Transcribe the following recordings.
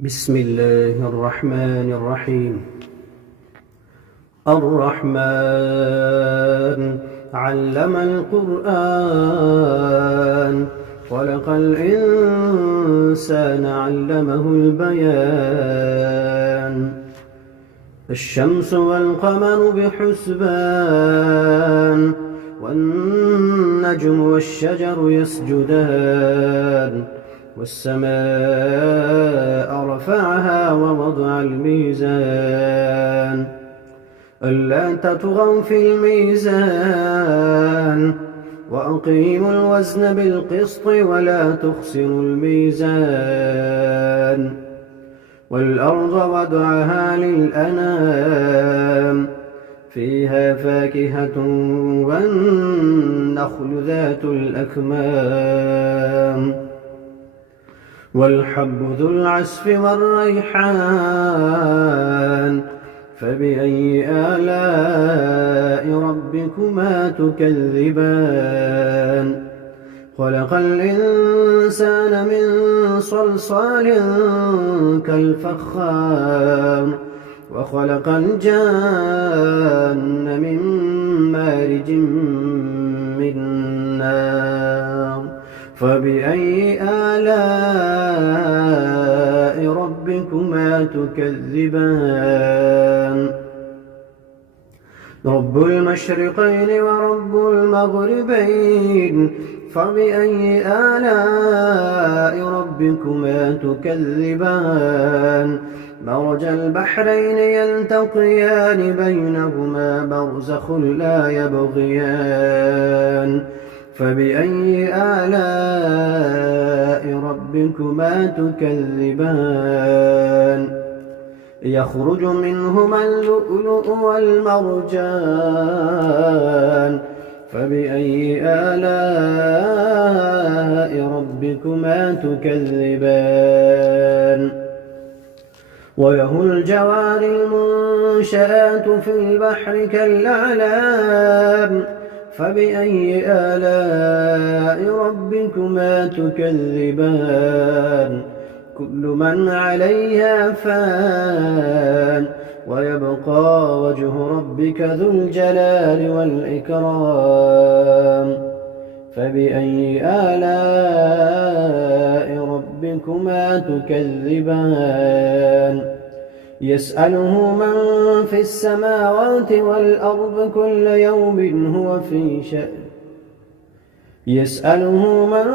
بسم الله الرحمن الرحيم. الرحمن علم القرآن خلق الإنسان علمه البيان. الشمس والقمر بحسبان والنجم والشجر يسجدان والسماء رفعها ووضع الميزان ألا تطغوا في الميزان وأقيموا الوزن بالقسط ولا تخسروا الميزان والأرض وضعها للأنام فيها فاكهة والنخل ذات الأكمام والحب ذو العصف والريحان فبأي آلاء ربكما تكذبان. خلق الإنسان من صلصال كالفخار وخلق الجان من مارج من نار فبأي آلاء ربكما تكذبان. رب المشرقين ورب المغربين فبأي آلاء ربكما تكذبان. مرج البحرين يلتقيان بينهما برزخ لا يبغيان فبأي آلاء ربكما تكذبان. يخرج منهما اللؤلؤ والمرجان فبأي آلاء ربكما تكذبان. وله الجوار المنشآت في البحر كالأعلام فبأي آلاء ربكما تكذبان. كل من عليها فان ويبقى وجه ربك ذو الجلال والإكرام فبأي آلاء ربكما تكذبان. يسأله من في السماوات والأرض كل يوم هو في شأن. يسأله من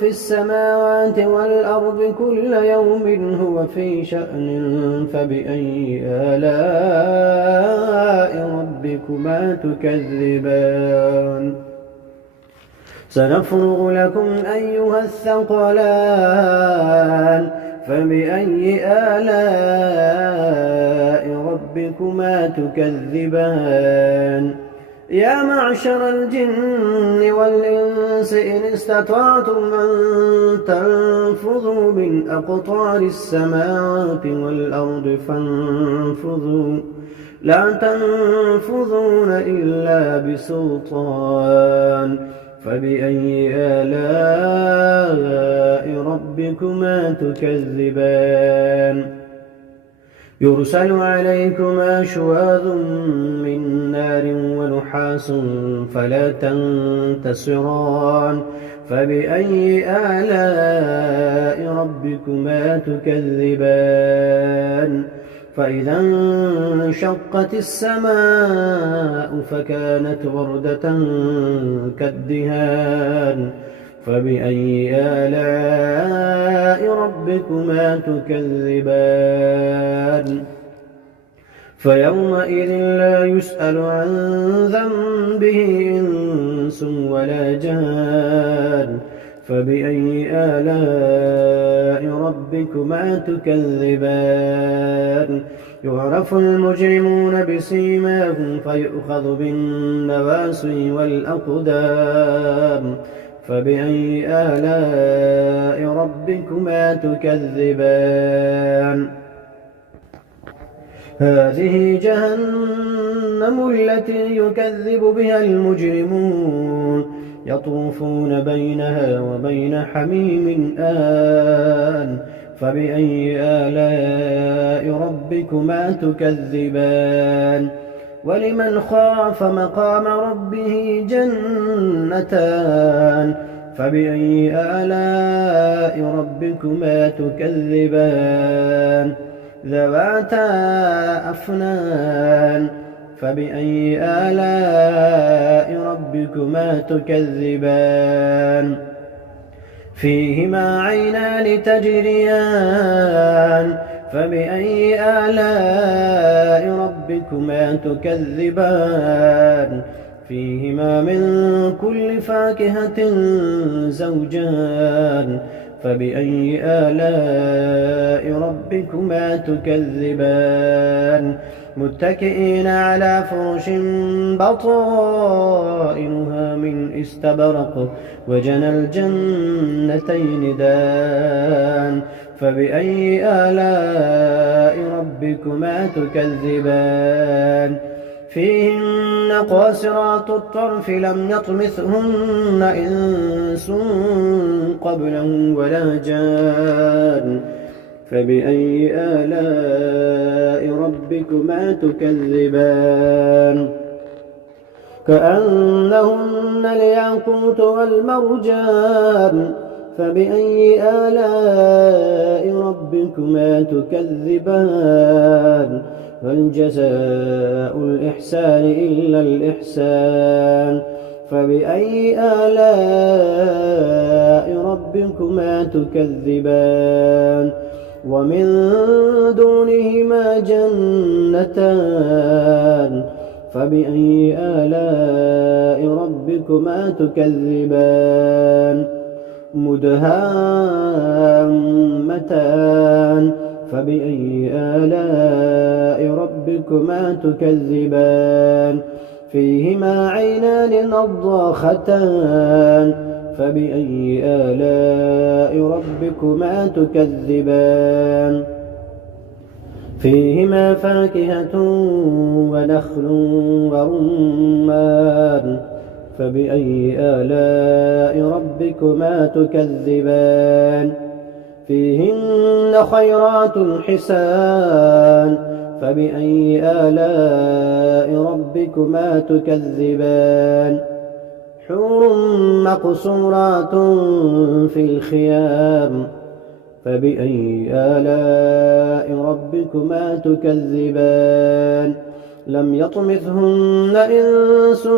في السماوات والأرض كل يوم هو في شأن فبأي آلاء ربكما تكذبان. سنفرغ لكم أيها الثقلان فبأي آلاء ربكما تكذبان. يا معشر الجن والإنس إن استطعتم أن تنفذوا من أقطار السماوات والأرض فانفذوا لا تنفذون إلا بسلطان فبأي آلاء ربكما تكذبان. يرسل عليكما شواظ من نار ونحاس فلا تنتصران فبأي آلاء ربكما تكذبان. فإذا انشقت السماء فكانت وردة كالدهان فبأي آلاء ربكما تكذبان. فيومئذ لا يسأل عن ذنبه إنس ولا جان فبأي آلاء ربكما تكذبان. يعرف المجرمون بسيماهم فيؤخذ بالنواصي والأقدام فبأي آلاء ربكما تكذبان. هذه جهنم التي يكذب بها المجرمون يطوفون بينها وبين حميم آن فبأي آلاء ربكما تكذبان ولمن خاف مقام ربه جنتان فبأي آلاء ربكما تكذبان ذواتا أفنان فبأي آلاء ربكما تكذبان فيهما عينان تجريان فبأي آلاء ربكما تكذبان فيهما من كل فاكهة زوجان فبأي آلاء ربكما تكذبان متكئين على فرش بطائنها من استبرق وجنى الجنتين دان فبأي آلاء ربكما تكذبان فيهن قاصرات الطرف لم يطمثهن إنس قبلهم ولا جان فبأي آلاء ربكما تكذبان كأنهن الياقوت والمرجان فبأي آلاء ربكما تكذبان هل جزاء الإحسان إلا الإحسان فبأي آلاء ربكما تكذبان ومن دونهما جنتان فبأي آلاء ربكما تكذبان مدهامتان فبأي آلاء ربكما تكذبان فيهما عينان نضاختان فبأي آلاء ربكما تكذبان فيهما فاكهة ونخل ورمان فبأي آلاء ربكما تكذبان فيهن خيرات حسان فبأي آلاء ربكما تكذبان حور مقصورات في الخيام فبأي آلاء ربكما تكذبان لم يطمثهن إنس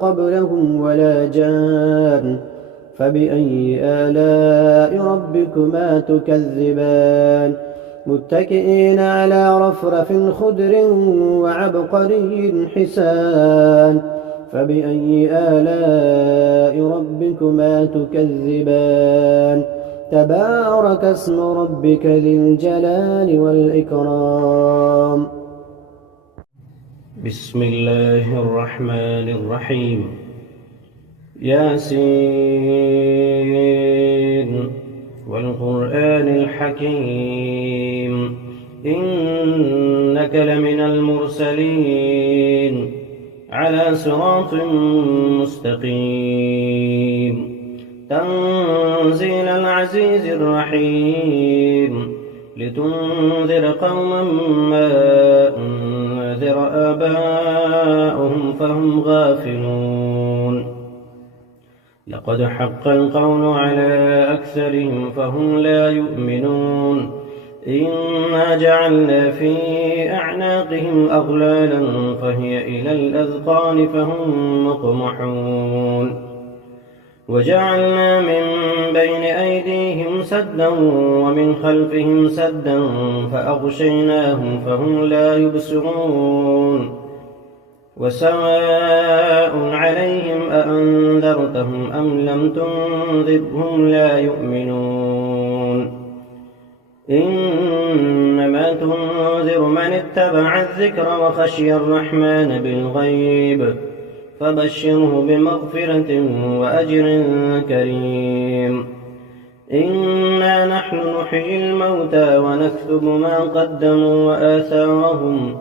قبلهم ولا جان فبأي آلاء ربكما تكذبان متكئين على رفرف خضر وعبقري حسان فبأي آلاء ربكما تكذبان تبارك اسم ربك ذي الجلال والإكرام بسم الله الرحمن الرحيم ياسين والقرآن الحكيم إنك لمن المرسلين على صراط مستقيم تنزيل العزيز الرحيم لتنذر قوما ما أنذر آباؤهم فهم غافلون لقد حق القول على أكثرهم فهم لا يؤمنون إنا جعلنا في أعناقهم أغلالا فهي إلى الأذقان فهم مقمحون وجعلنا من بين أيديهم سدا ومن خلفهم سدا فأغشيناهم فهم لا يبصرون وسواء عليهم أأنذرتهم أم لم تنذرهم لا يؤمنون إنما تنذر من اتبع الذكر وخشي الرحمن بالغيب فبشره بمغفرة وأجر كريم إنا نحن نحيي الموتى ونكتب ما قدموا وآثارهم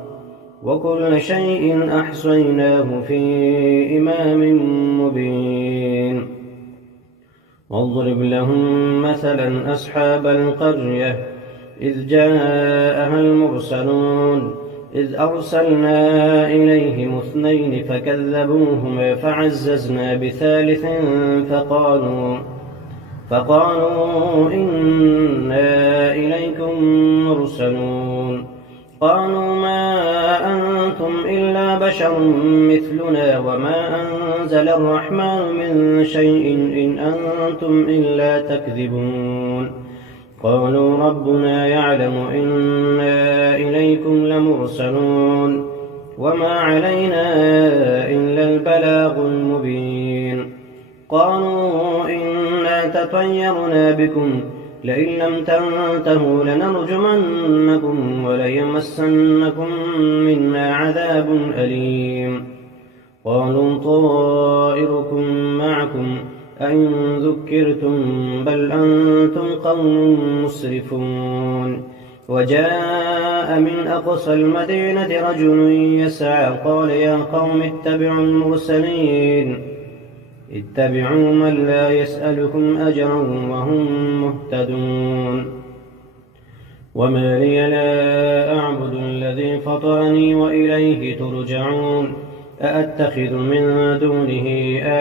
وكل شيء أحصيناه في إمام مبين واضرب لهم مثلا أصحاب القرية إذ جاءها المرسلون إذ أرسلنا إليهم 2 فكذبوهما فعززنا بثالث فقالوا إنا إليكم مرسلون قالوا ما أنتم إلا بشر مثلنا وما أنزل الرحمن من شيء إن أنتم إلا تكذبون قالوا ربنا يعلم إنا إليكم لمرسلون وما علينا إلا البلاغ المبين قالوا إنا تطيرنا بكم لئن لم تنتهوا لنرجمنكم وليمسنكم منا عذاب أليم قالوا طائركم معكم أئن ذكرتم بل أنتم قوم مسرفون وجاء من أقصى المدينة رجل يسعى قال يا قوم اتبعوا المرسلين اتبعوا من لا يسألكم أجرا وهم مهتدون وما لي لا أعبد الذي فطرني وإليه ترجعون أأتخذ من دونه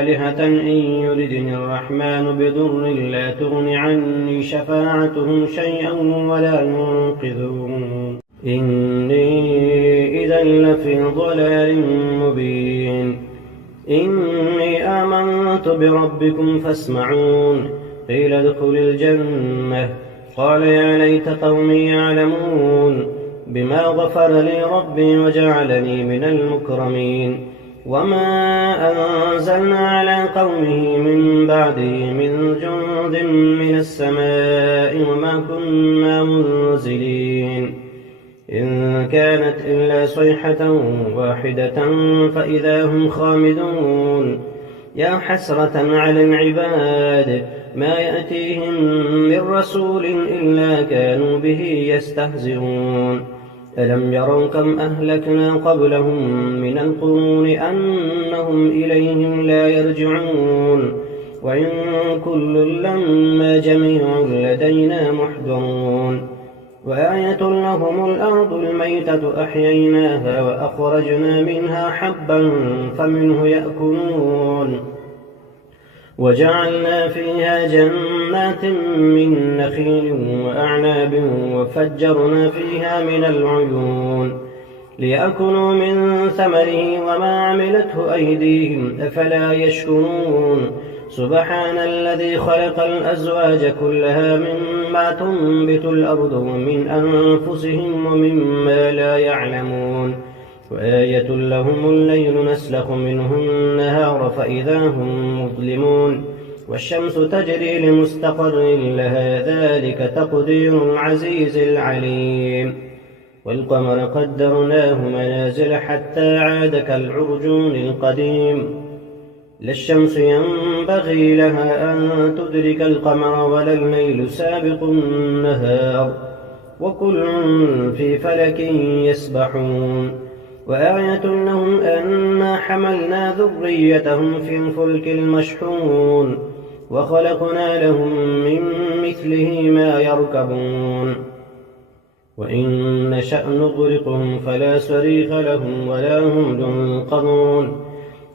آلهة إن يردني الرحمن بضر لا تغن عني شفاعتهم شيئا ولا ينقذون إني إذا لفي ضلال مبين إني آمنت بربكم فاسمعون قيل ادخل الجنة قال يا ليت قومي يعلمون بما غفر لي ربي وجعلني من المكرمين وما أنزلنا على قومه من بعده من جند من السماء وما كنا منزلين إن كانت إلا صيحة واحدة فإذا هم خامدون يا حسرة على العباد ما يأتيهم من رسول إلا كانوا به يستهزئون ألم يروا كم أهلكنا قبلهم من القرون أنهم إليهم لا يرجعون وإن كل لما جميع لدينا محضرون وآية لهم الأرض الميتة أحييناها وأخرجنا منها حبا فمنه يأكلون وجعلنا فيها جنات من نخيل وأعناب وفجرنا فيها من العيون ليأكلوا من ثمره وما عملته أيديهم أفلا يشكرون سبحان الذي خلق الأزواج كلها مما تنبت الأرض ومن أنفسهم ومما لا يعلمون وآية لهم الليل نسلخ منه النهار فإذا هم مظلمون والشمس تجري لمستقر لها ذلك تقدير العزيز العليم والقمر قدرناه منازل حتى عاد كالعرجون القديم لا الشمس ينبغي لها أن تدرك القمر ولا الليل سابق النهار وكل في فلك يسبحون وآية لهم أنا حملنا ذريتهم في الفلك المشحون وخلقنا لهم من مثله ما يركبون وإن نشأ نغرقهم فلا صريخ لهم ولا هم ينقذون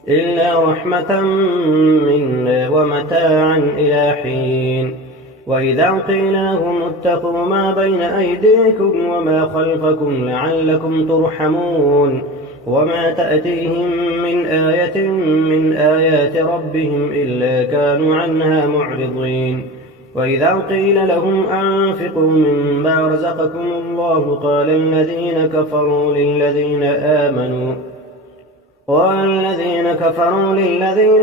إلا رحمة منا ومتاعا إلى حين وإذا قيل لهم اتقوا ما بين أيديكم وما خلفكم لعلكم ترحمون وما تأتيهم من آية من آيات ربهم إلا كانوا عنها معرضين وإذا قيل لهم أنفقوا مما رزقكم الله قال الذين كفروا للذين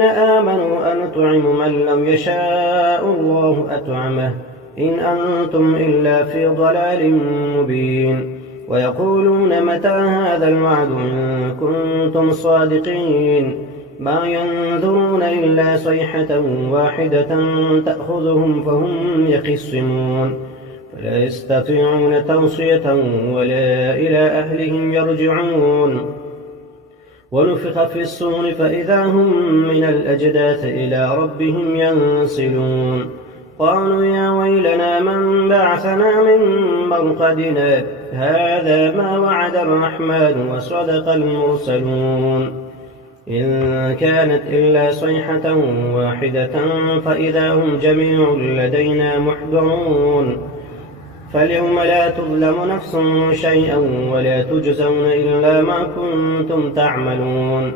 آمنوا أنطعم من لم يشاء الله أطعمه إن أنتم إلا في ضلال مبين ويقولون متى هذا الوعد إن كنتم صادقين ما ينظرون إلا صيحة واحدة تأخذهم فهم يخصمون فلا يستطيعون توصية ولا إلى أهلهم يرجعون ونفخ في الصور فإذا هم من الأجداث إلى ربهم ينسلون قالوا يا ويلنا من بعثنا من مرقدنا هذا ما وعد الرحمن وصدق المرسلون إن كانت إلا صيحة واحدة فإذا هم جميع لدينا محضرون فاليوم لا تظلم نفس شيئا ولا تجزون إلا ما كنتم تعملون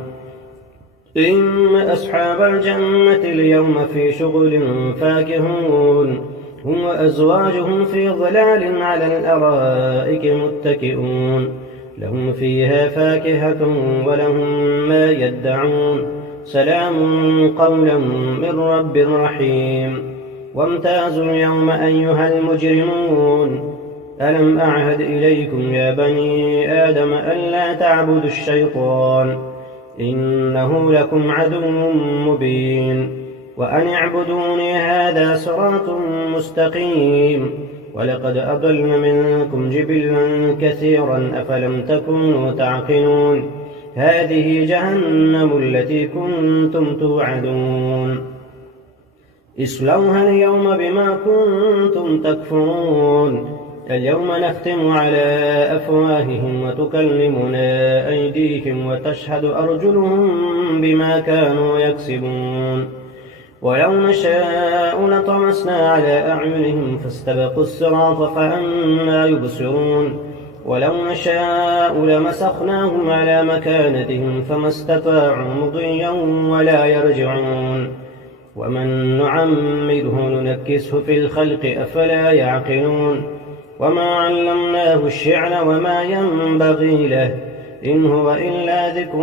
إن أصحاب الجنة اليوم في شغل فاكهون هم وأزواجهم في ظلال على الأرائك متكئون لهم فيها فاكهة ولهم ما يدعون سلام قولا من رب رحيم وامتازوا اليوم أيها المجرمون ألم أعهد إليكم يا بني آدم ألا تعبدوا الشيطان إنه لكم عدو مبين وأن اعبدوني هذا صراط مستقيم ولقد أضل منكم جبلا كثيرا أفلم تكونوا تعقلون هذه جهنم التي كنتم توعدون اصلوها اليوم بما كنتم تكفرون اليوم نختم على أفواههم وتكلمنا أيديهم وتشهد أرجلهم بما كانوا يكسبون ولو نشاء لطمسنا على أعينهم فاستبقوا الصراط فأنى يبصرون ولو نشاء لمسخناهم على مكانتهم فما استطاعوا مضيا ولا يرجعون ومن نعمره ننكسه في الخلق أفلا يعقلون وما علمناه الشعر وما ينبغي له إن هو إلا ذكر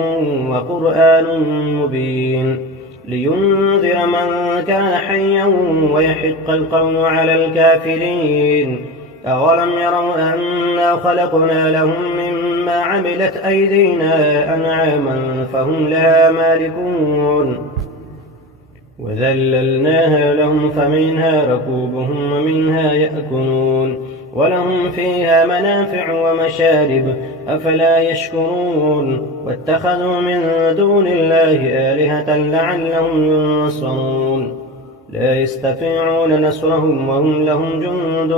وقرآن مبين لينذر من كان حيا ويحق القول على الكافرين أولم يروا أنا خلقنا لهم مما عملت أيدينا أنعاما فهم لها مالكون وذللناها لهم فمنها ركوبهم ومنها يأكلون ولهم فيها منافع ومشارب أفلا يشكرون واتخذوا من دون الله آلهة لعلهم ينصرون لا يستطيعون نصرهم وهم لهم جند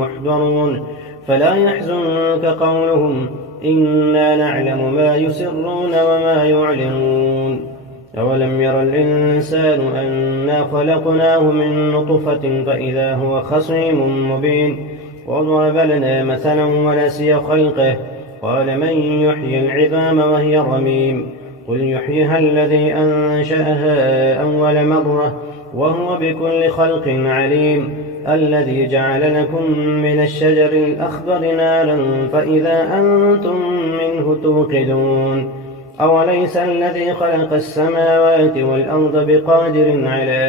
محضرون فلا يحزنك قولهم إنا نعلم ما يسرون وما يعلنون أولم ير الإنسان أنا خلقناه من نطفة فإذا هو خصيم مبين وضرب لنا مثلا ونسي خلقه قال من يحيي العظام وهي رميم قل يحييها الذي أنشأها أول مرة وهو بكل خلق عليم الذي جعل لكم من الشجر الأخضر نارا فإذا أنتم منه توقدون أوليس الذي خلق السماوات والأرض بقادر على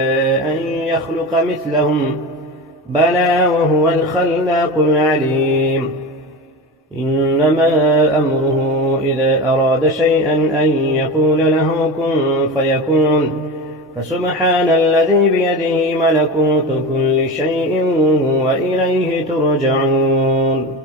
أن يخلق مثلهم بلى وهو الخلاق العليم إنما أمره إذا أراد شيئا أن يقول له كن فيكون فسبحان الذي بيده ملكوت كل شيء وإليه ترجعون